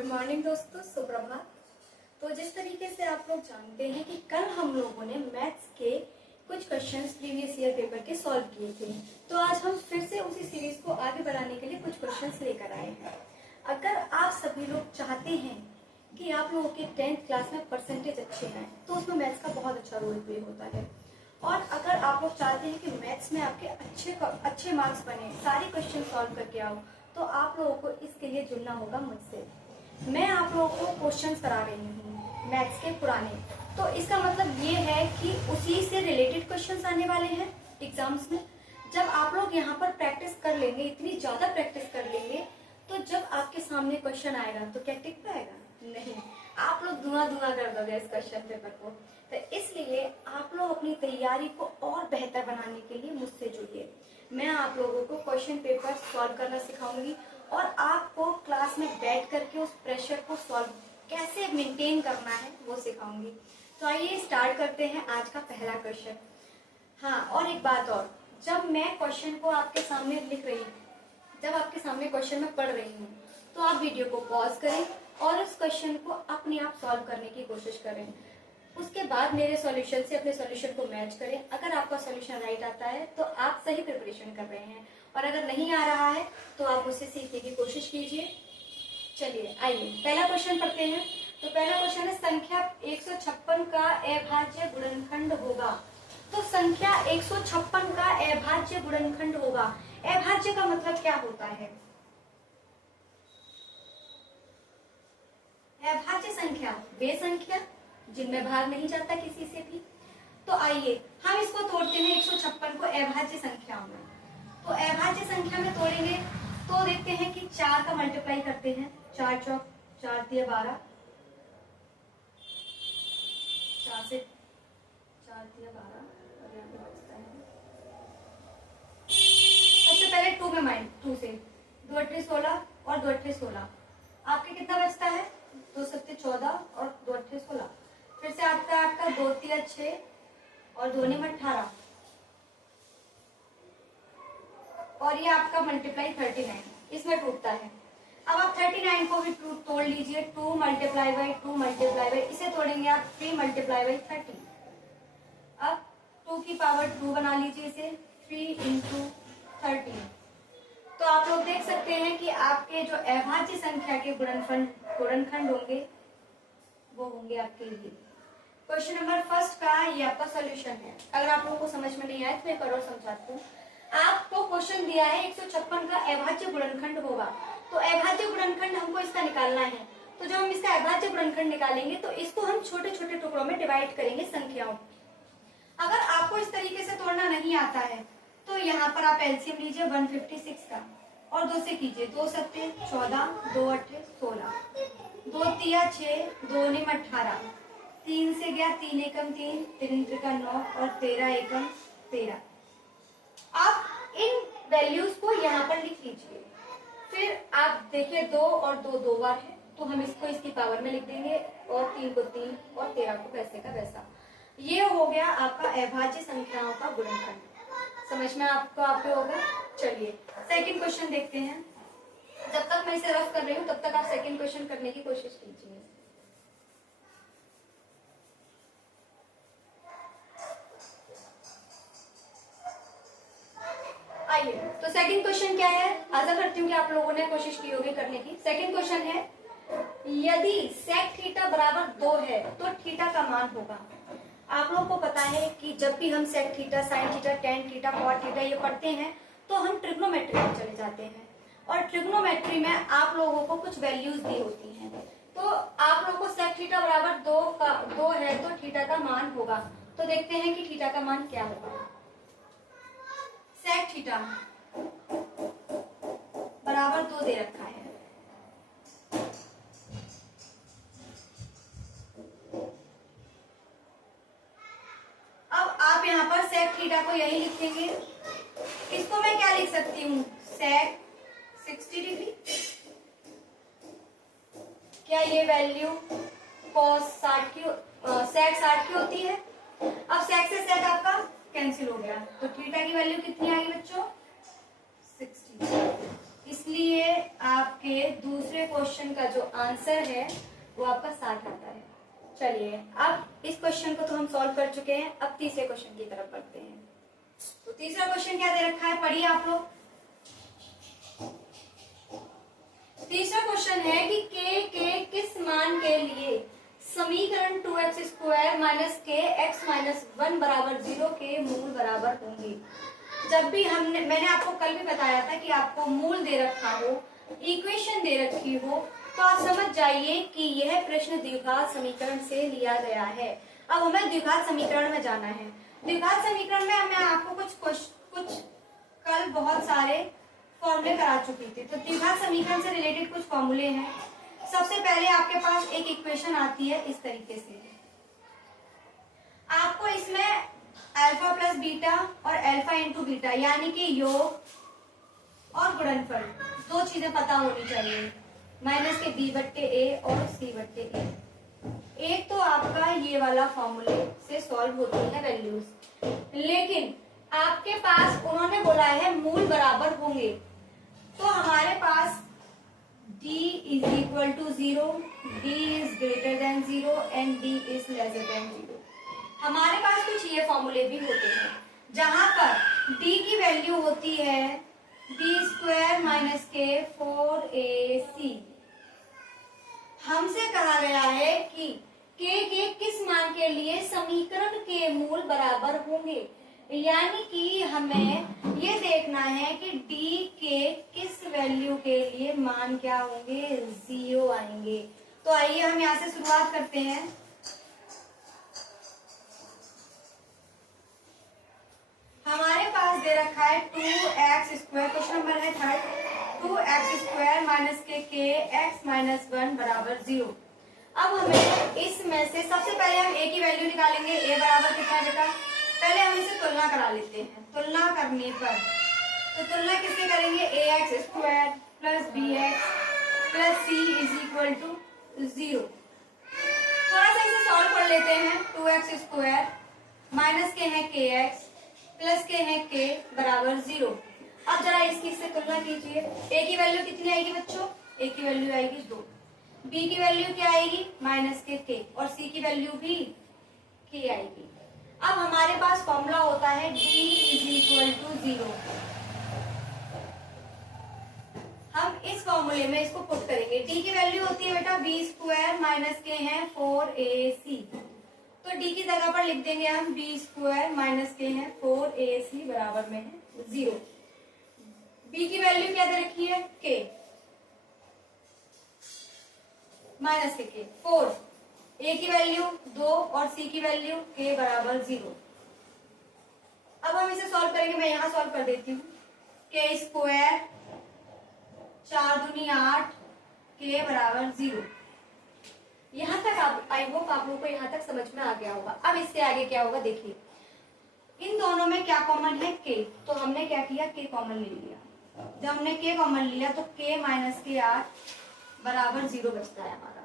Good morning दोस्तों, सुप्रभात। तो जिस तरीके से आप लोग जानते हैं कि कल हम लोगों ने मैथ्स के कुछ क्वेश्चंस प्रीवियस ईयर पेपर के सॉल्व किए थे, तो आज हम फिर से उसी सीरीज को आगे बढ़ाने के लिए कुछ क्वेश्चंस लेकर आए हैं। अगर आप सभी लोग चाहते हैं कि आप लोगों के 10th क्लास में परसेंटेज अच्छे आए, तो उसमें मैथ्स का बहुत अच्छा रोल प्ले होता है। और अगर आप लोग चाहते हैं कि मैथ्स में आपके अच्छे मार्क्स बने, सारे क्वेश्चन सॉल्व करके आओ, तो आप लोगों को इसके लिए जुड़ना होगा मुझसे। मैं आप लोगों को क्वेश्चंस करा रही हूँ मैथ्स के पुराने, तो इसका मतलब ये है कि उसी से रिलेटेड क्वेश्चंस आने वाले हैं एग्जाम्स में। जब आप लोग यहाँ पर प्रैक्टिस कर लेंगे, इतनी ज्यादा प्रैक्टिस कर लेंगे, तो जब आपके सामने क्वेश्चन आएगा तो क्या टिक पाएगा? नहीं, आप लोग धुआं धुआं कर दोगे इस क्वेश्चन पेपर को। तो इसलिए आप लोग अपनी तैयारी को और बेहतर बनाने के लिए मुझसे जुड़िए। मैं आप लोगों को क्वेश्चन पेपर सॉल्व करना सिखाऊंगी और आपको क्लास में बैठ करके उस प्रेशर को सॉल्व कैसे मेंटेन करना है वो सिखाऊंगी। तो आइए स्टार्ट करते हैं आज का पहला क्वेश्चन। हाँ, और एक बात और, जब मैं क्वेश्चन को आपके सामने लिख रही हूँ, जब आपके सामने क्वेश्चन में पढ़ रही हूँ, तो आप वीडियो को पॉज करें और उस क्वेश्चन को अपने आप सॉल्व करने की कोशिश करें। उसके बाद मेरे सॉल्यूशन से अपने सॉल्यूशन को मैच करें। अगर आपका सॉल्यूशन राइट आता है तो आप सही प्रिपरेशन कर रहे हैं, और अगर नहीं आ रहा है तो आप उससे सीखने की कोशिश कीजिए। चलिए आइए पहला क्वेश्चन पढ़ते हैं। तो पहला क्वेश्चन है, संख्या 156 का अभाज्य गुणनखंड होगा। तो संख्या 156 का अभाज्य गुणनखंड होगा। अभाज्य का मतलब क्या होता है? अभाज्य संख्या वे संख्या जिनमें भाग नहीं जाता किसी से भी। तो आइए हम इसको तोड़ते हैं 156 को अभाज्य संख्याओं में। तो अभाज्य संख्या में तोड़ेंगे तो देखते हैं कि 4 का मल्टीप्लाई करते हैं। 4 चौक 4 दिया 12, 4 से 4 दिया 12, और यहाँ पे बचता है सबसे पहले 2 में माइंड 2 से 2 अट्ठे 16 और 2 अट्ठे 16। आपके कितना बचता है? 2 सत्ते 14 और 2 अट्ठे 16। फिर से आपका 2 तिया 6 और 2 निम 18, और ये आपका मल्टीप्लाई 39 इसमें टूटता है। अब आप 39 को भी तोड़ लीजिए। 2 मल्टीप्लाई बाई 2 मल्टीप्लाई बाई, इसे तोड़ेंगे आप 3 मल्टीप्लाई बाई 30। अब 2 की पावर 2 बना लीजिए इसे, 3 इंटू 30। तो आप लोग देख सकते हैं कि आपके जो अभाज्य संख्या के गुणनखंड होंगे वो होंगे आपके लिए। क्वेश्चन नंबर फर्स्ट का ये आपका सॉल्यूशन है। अगर आप लोगों को समझ में नहीं आया तो मैं एक और समझाती हूँ। आपको क्वेश्चन दिया है 156 का अभाज्य गुणनखंड होगा, तो अभाज्य गुणनखंड हमको इसका निकालना है। तो जब हम इसका अभाज्य गुणनखंड निकालेंगे तो इसको हम छोटे छोटे टुकड़ों में डिवाइड करेंगे संख्याओं। अगर आपको इस तरीके से तोड़ना नहीं आता है तो यहाँ पर आप एलसीएम लीजिए 156 का और 2 से कीजिए। 2 सत्ते 14, 2 अट्ठे 16, 2 तिया 6, 2 निम 18, 3 से गया 3 एकम 3, 3 त्रिका 9 और 13 एकम 13। आप इन वैल्यूज को यहाँ पर लिख लीजिए। फिर आप देखिए 2 और 2 दो बार है, तो हम इसको इसकी पावर में लिख देंगे, और 3 को 3 और 13 को वैसे का वैसा। ये हो गया आपका अभाज्य संख्याओं का गुणनखंड। समझ में आपको होगा। चलिए सेकंड क्वेश्चन देखते हैं। जब तक मैं इसे रफ कर रही हूँ तब तक आप सेकंड क्वेश्चन करने की कोशिश कीजिए। आइए, तो सेकंड क्वेश्चन क्या है? आशा करती हूँ कि आप लोगों ने कोशिश की होगी करने की। सेकंड क्वेश्चन है, यदि सेक थीटा बराबर 2 है तो थीटा का मान होगा। आप लोगों को पता है कि जब भी हम sec theta, sine theta, tan theta, cot theta ये पढ़ते हैं तो हम ट्रिग्नोमेट्री में चले जाते हैं, और ट्रिग्नोमेट्री में आप लोगों को कुछ वैल्यूज दी होती हैं। तो आप लोगों को सेक थीटा बराबर 2 है तो थीटा का मान होगा। तो देखते हैं कि थीटा का मान क्या होगा। सेक थीटा बराबर 2 दे रखा है। अब आप यहाँ पर सेक थीटा को यही लिखेंगे। इसको मैं क्या लिख सकती हूँ? सेक 60 डिग्री। क्या ये वैल्यू कॉस 60 की सेक 60 की होती है? अब सेक से सेक आपका कैंसिल हो गया, तो थीटा की वैल्यू कितनी आ गई बच्चों? 60। इसलिए आपके दूसरे क्वेश्चन क्वेश्चन का जो आंसर है वो आपका 60 आता है। चलिए अब इस क्वेश्चन को तो हम सॉल्व कर चुके हैं, अब तीसरे क्वेश्चन की तरफ बढ़ते हैं। तो तीसरा क्वेश्चन क्या दे रखा है, पढ़िए आप लोग। तीसरा क्वेश्चन है कि k के किस मान के लिए समीकरण 2x² माइनस के x माइनस 1 बराबर 0 के मूल बराबर होंगे। जब भी मैंने आपको कल भी बताया था कि आपको मूल दे रखा हो, इक्वेशन दे रखी हो, तो आप समझ जाइए कि यह प्रश्न द्विघात समीकरण से लिया गया है। अब हमें द्विघात समीकरण में जाना है। द्विघात समीकरण में मैं आपको कुछ कल बहुत सारे फॉर्मूले करा चुकी थी। तो द्विघात समीकरण से रिलेटेड कुछ फॉर्मूले हैं। सबसे पहले आपके पास एक इक्वेशन आती है इस तरीके से, आपको इसमें अल्फा प्लस बीटा और अल्फा इंटू बीटा यानी कि योग और गुणनफल दो चीजें पता होनी चाहिए, माइनस के b बट्टे a और c बट्टे a। एक तो आपका ये वाला फॉर्मूले से सॉल्व होती है वैल्यूज, लेकिन आपके पास उन्होंने बोला है मूल बराबर होंगे। तो हमारे पास d is equal to 0, d is greater than 0 and d is lesser than 0। हमारे पास कुछ ये फॉर्मूले भी होते हैं जहां पर d की वैल्यू होती है b² माइनस के 4ac। हमसे कहा गया है कि k के किस मान के लिए समीकरण के मूल बराबर होंगे, यानी कि हमें ये देखना है कि d के किस वैल्यू के लिए मान क्या होंगे, 0 आएंगे। तो आइए हम यहाँ से शुरुआत करते हैं। हमारे पास दे रखा है 2x², क्वेश्चन नंबर है 3, 2x² माइनस के x माइनस 1 बराबर 0। अब हमें इसमें से सबसे पहले हम a की वैल्यू निकालेंगे। a बराबर कितना है बेटा, पहले हम इसे तुलना करा लेते हैं। तुलना करने पर तो तुलना किससे करेंगे, ax² plus bx plus c is equal to 0। थोड़ा सा इसे सॉल्व कर लेते हैं। 2x² माइनस के है kx प्लस के है k बराबर 0। अब जरा इसकी से तुलना कीजिए। a की वैल्यू कितनी आएगी बच्चों, a की वैल्यू आएगी 2, b की वैल्यू क्या आएगी माइनस के k और c की वैल्यू भी k आएगी। अब हमारे पास फॉर्मूला होता है d इज इक्वल टू 0। हम इस फॉर्मूले में इसको पुट करेंगे। d की वैल्यू होती है बेटा b² माइनस के है 4ac। तो d की जगह पर लिख देंगे हम b² माइनस के है 4ac बराबर में है 0। b की वैल्यू क्या दे रखी है k माइनस के k 4, a की वैल्यू 2 और c की वैल्यू k बराबर 0। अब हम इसे सॉल्व करेंगे, मैं यहां सॉल्व कर देती हूँ। k² 4 दूनी 8 k बराबर 0। यहाँ तक आई होप आप लोगों को यहाँ तक समझ में आ गया होगा। अब इससे आगे क्या होगा देखिए, इन दोनों में क्या कॉमन है k, तो हमने क्या किया k कॉमन ले लिया। जब हमने k कॉमन लिया तो k माइनस के 8 बराबर 0 बचता है हमारा।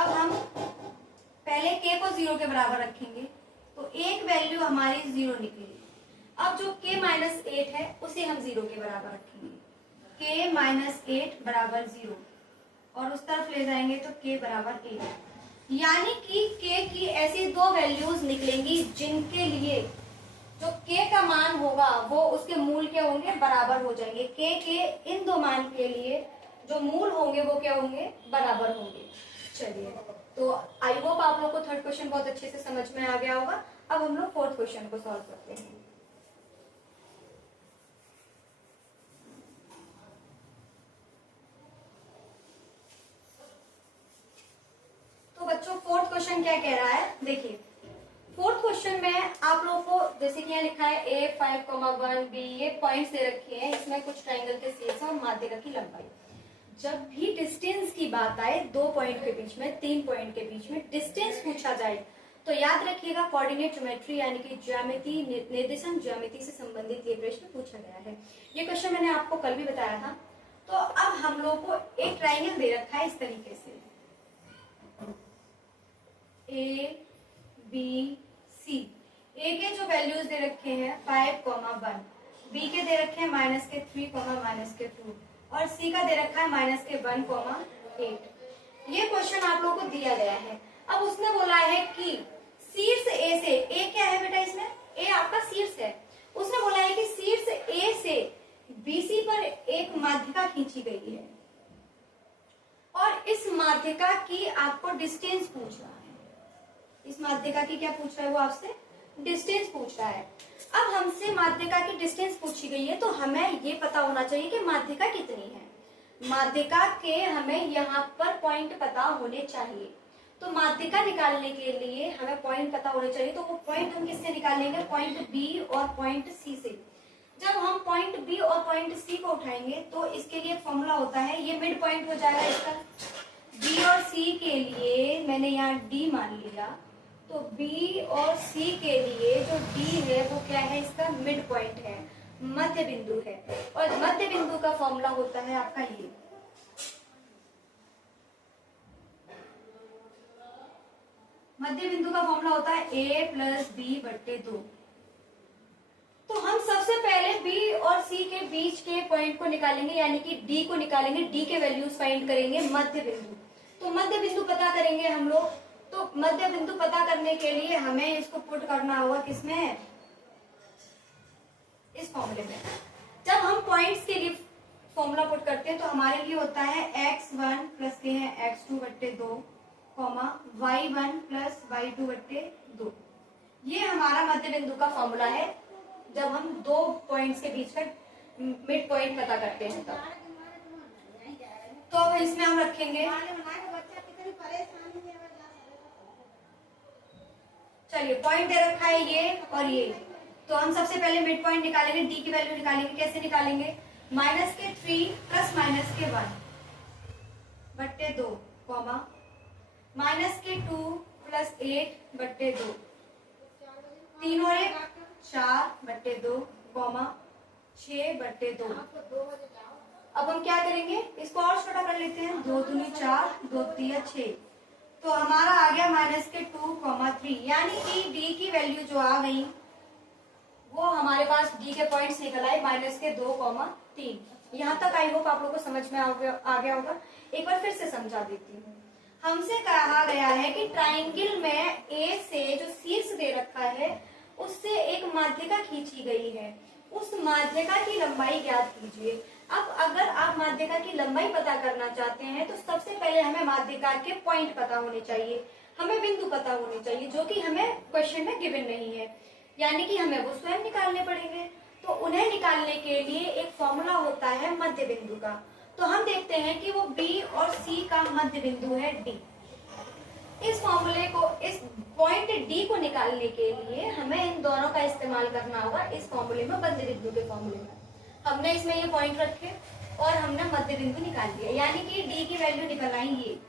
अब हम पहले k को 0 के बराबर रखेंगे तो एक वैल्यू हमारी 0 निकली। अब जो k माइनस 8 है उसे हम 0 के बराबर रखेंगे, k माइनस 8 बराबर 0 और उस तरफ ले जाएंगे तो k बराबर 8। यानी कि k की ऐसी दो वैल्यूज निकलेंगी जिनके लिए जो k का मान होगा वो उसके मूल के होंगे बराबर हो जाएंगे। k के इन दो मान के लिए जो मूल होंगे वो क्या होंगे, बराबर होंगे। चलिए, तो आई होप आप लोग को थर्ड क्वेश्चन बहुत अच्छे से समझ में आ गया होगा। अब हम लोग फोर्थ क्वेश्चन को सॉल्व करते हैं। तो बच्चों फोर्थ क्वेश्चन क्या कह रहा है, देखिए फोर्थ क्वेश्चन में आप लोगों को जैसे कि यहाँ लिखा है a5,1 b, ये पॉइंट्स दे रखे हैं, इसमें कुछ ट्रायंगल के शेष और माध्यिका की लंबाई। जब भी डिस्टेंस की बात आए, 2 पॉइंट के बीच में 3 पॉइंट के बीच में डिस्टेंस पूछा जाए तो याद रखिएगा कोऑर्डिनेट ज्योमेट्री यानी कि ज्यामिति, निर्देशन ज्यामिति से संबंधित ये प्रश्न पूछा गया है। ये क्वेश्चन मैंने आपको कल भी बताया था। तो अब हम लोग को एक ट्रायंगल दे रखा है इस तरीके से A B C। A के जो वैल्यूज दे रखे हैं 5,1, B के दे रखे हैं -3, -2, और सी का दे रखा है -1,8। ये क्वेश्चन आप लोगों को दिया गया है। अब उसने बोला है कि शीर्ष ए से, ए क्या है बेटा इसमें, ए आपका शीर्ष है। उसने बोला है कि शीर्ष ए से बीसी पर एक माध्यिका खींची गई है और इस माध्यिका की आपको डिस्टेंस पूछ रहा है। इस माध्यिका की क्या पूछ रहा है वो आपसे, डिस्टेंस पूछ रहा है। अब हमसे माध्यिका की डिस्टेंस पूछी गई है तो हमें ये पता होना चाहिए कि माध्यिका कितनी है। माध्यिका के हमें यहाँ पर पॉइंट पता होने चाहिए। तो माध्यिका निकालने के लिए हमें पॉइंट पता होने चाहिए। तो वो पॉइंट हम किससे निकालेंगे, पॉइंट बी और पॉइंट सी से। जब हम पॉइंट बी और पॉइंट सी को उठाएंगे तो इसके लिए फॉर्मूला होता है, ये मिड पॉइंट हो जाएगा इसका। बी और सी के लिए मैंने यहाँ डी मान लिया, तो बी और सी के लिए जो डी है वो क्या है, इसका मिड पॉइंट है, मध्य बिंदु है। और मध्य बिंदु का फॉर्मूला होता है आपका ये, मध्य बिंदु का फॉर्मूला होता है a प्लस बी बट्टे 2। तो हम सबसे पहले b और c के बीच के पॉइंट को निकालेंगे, यानी कि d को निकालेंगे, d के वैल्यूज फाइंड करेंगे मध्य बिंदु। तो मध्य बिंदु पता करेंगे हम लोग। तो मध्य बिंदु पता करने के लिए हमें इसको पुट करना होगा किसमें, इस फॉर्मूले में। जब हम पॉइंट्स के लिए फॉर्मूला पुट करते हैं तो हमारे लिए होता है x1 प्लस के है x2 बट्टे 2, y1 प्लस y2 बट्टे 2। ये हमारा मध्य बिंदु का फॉर्मूला है जब हम दो पॉइंट्स के बीच का मिड पॉइंट पता करते हैं तब। तो अब इसमें हम रखेंगे, चलिए पॉइंट दे रखा है ये और ये। तो हम सबसे पहले मिड पॉइंट निकालेंगे, डी की वैल्यू निकालेंगे। कैसे निकालेंगे, -3 प्लस -1 बट्टे 2, -2 प्लस 8 बट्टे 2, 3 और 1 4 बट्टे 2, 6 बट्टे 2। अब हम क्या करेंगे, इसको और छोटा कर लेते हैं, 2 दूनी 4, 2 3 6। तो हमारा आ गया -2, 3, यानी कि डी की वैल्यू जो आ गई वो हमारे पास डी के पॉइंट्स निकल आए -2, 3। यहाँ तक आई होप आप लोगों को समझ में आ गया होगा। एक बार फिर से समझा देती हूँ। हमसे कहा गया है कि ट्राइंगल में ए से जो शीर्ष दे रखा है उससे एक माध्यिका खींची गई है, उस माध्यिका की लंबाई ज्ञात कीजिए। अब अगर आप माध्यिका की लंबाई पता करना चाहते हैं तो सबसे पहले हमें माध्यिका के पॉइंट पता होने चाहिए, हमें बिंदु पता होने चाहिए, जो कि हमें क्वेश्चन में गिवन नहीं है, यानी कि हमें वो स्वयं निकालने पड़ेंगे। तो उन्हें निकालने के लिए एक फॉर्मूला होता है मध्य बिंदु का। तो हम देखते हैं कि वो बी और सी का मध्य बिंदु है डी। इस फॉर्मूले को, इस पॉइंट डी को निकालने के लिए हमें इन दोनों का इस्तेमाल करना होगा इस फॉर्मूले में, मध्य बिंदु के फॉर्मूले में। हमने इसमें ये पॉइंट रखे और हमने मध्य बिंदु निकाल दिया, यानी कि डी की वैल्यू निकल आई ये।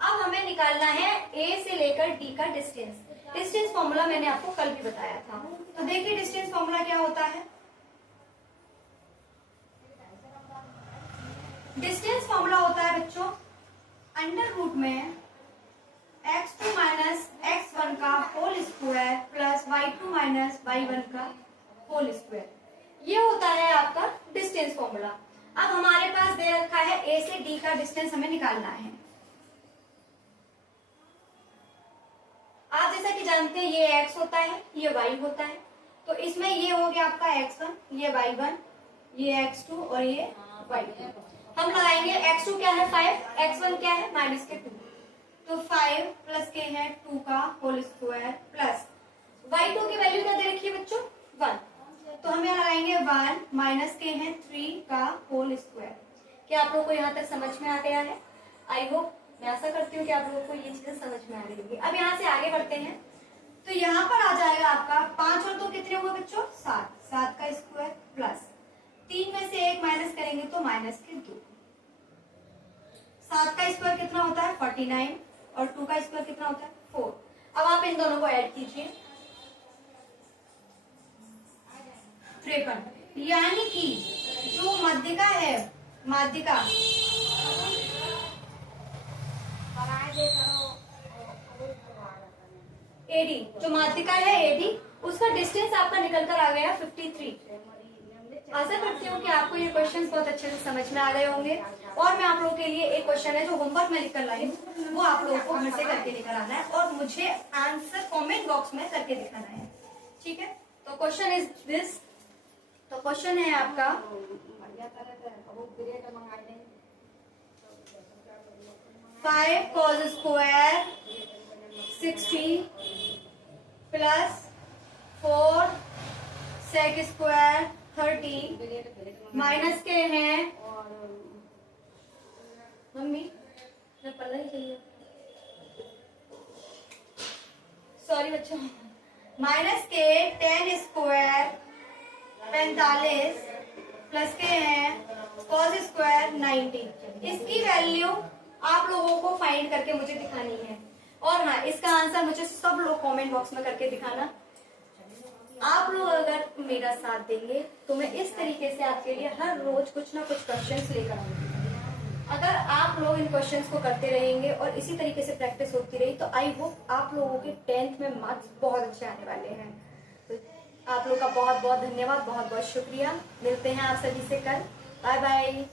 अब हमें निकालना है ए से लेकर डी का डिस्टेंस। डिस्टेंस फॉर्मूला मैंने आपको कल भी बताया था। तो देखिए डिस्टेंस फॉर्मूला क्या होता है। डिस्टेंस फॉर्मूला होता है बच्चों अंडर रूट में x2 माइनस x1 का whole square plus y2 minus y1 का होल स्क्वायर। ये होता है आपका डिस्टेंस फॉर्मूला। अब हमारे पास दे रखा है a से d का डिस्टेंस हमें निकालना है। आप जैसा कि जानते हैं ये x होता है, ये y होता है। तो इसमें ये हो गया आपका x1, ये y1, ये x2 और ये y2। हम लगाएंगे x2 क्या है 5, x1 क्या है -2। तो 5 प्लस के है 2 का होल स्क्वायर प्लस y2 की वैल्यू क्या दे रखी है बच्चों 1। तो हम यहाँ लगाएंगे 1 माइनस के है 3 का होल स्क्वायर। क्या आप लोगों को यहाँ तक समझ में आ गया है? आई होप, मैं आशा करती हूँ कि आप लोगों को ये चीजें समझ में आ रही होगी। अब यहाँ से आगे बढ़ते हैं। तो यहाँ पर आ जाएगा आपका 5 और 2 कितने हुए बच्चों 7, 7 का स्क्वायर प्लस 3 में से 1 माइनस करेंगे तो -2। 7 का स्क्वायर कितना होता है 49 और 2 का स्क्वायर कितना होता है 4। अब आप इन दोनों को ऐड कीजिए 53। यानी कि जो माध्यिका है, माध्यिका एडी, जो माध्यिका है एडी, उसका डिस्टेंस आपका निकल कर आ गया 53। आशा करती हूँ कि आपको ये क्वेश्चंस बहुत अच्छे से समझ में आ गए होंगे। और मैं आप लोगों के लिए एक क्वेश्चन है जो होमवर्क में लिख कर लाई हूँ, वो आप लोगों को घर से करके लेकर आना है और मुझे आंसर कमेंट बॉक्स में करके दिखाना है। ठीक है, तो क्वेश्चन इज दिस। तो क्वेश्चन है आपका 5 cos square 60 plus 4 sec square 30 minus के हैं मम्मी मैं पढ़ना ही चाहिए, सॉरी बच्चों, माइनस के 10 स्क्वायर 45 प्लस के हैं cos स्क्वायर 90। इसकी वैल्यू आप लोगों को फाइंड करके मुझे दिखानी है। और हाँ, इसका आंसर मुझे सब लोग कमेंट बॉक्स में करके दिखाना। आप लोग अगर मेरा साथ देंगे तो मैं इस तरीके से आपके लिए हर रोज कुछ ना कुछ क्वेश्चंस लेकर आऊंगी। अगर आप लोग इन क्वेश्चंस को करते रहेंगे और इसी तरीके से प्रैक्टिस होती रही तो आई होप आप लोगों के 10th में मार्क्स बहुत अच्छे आने वाले हैं। तो आप लोग का बहुत बहुत धन्यवाद, बहुत बहुत शुक्रिया। मिलते हैं आप सभी से कल। Bye bye.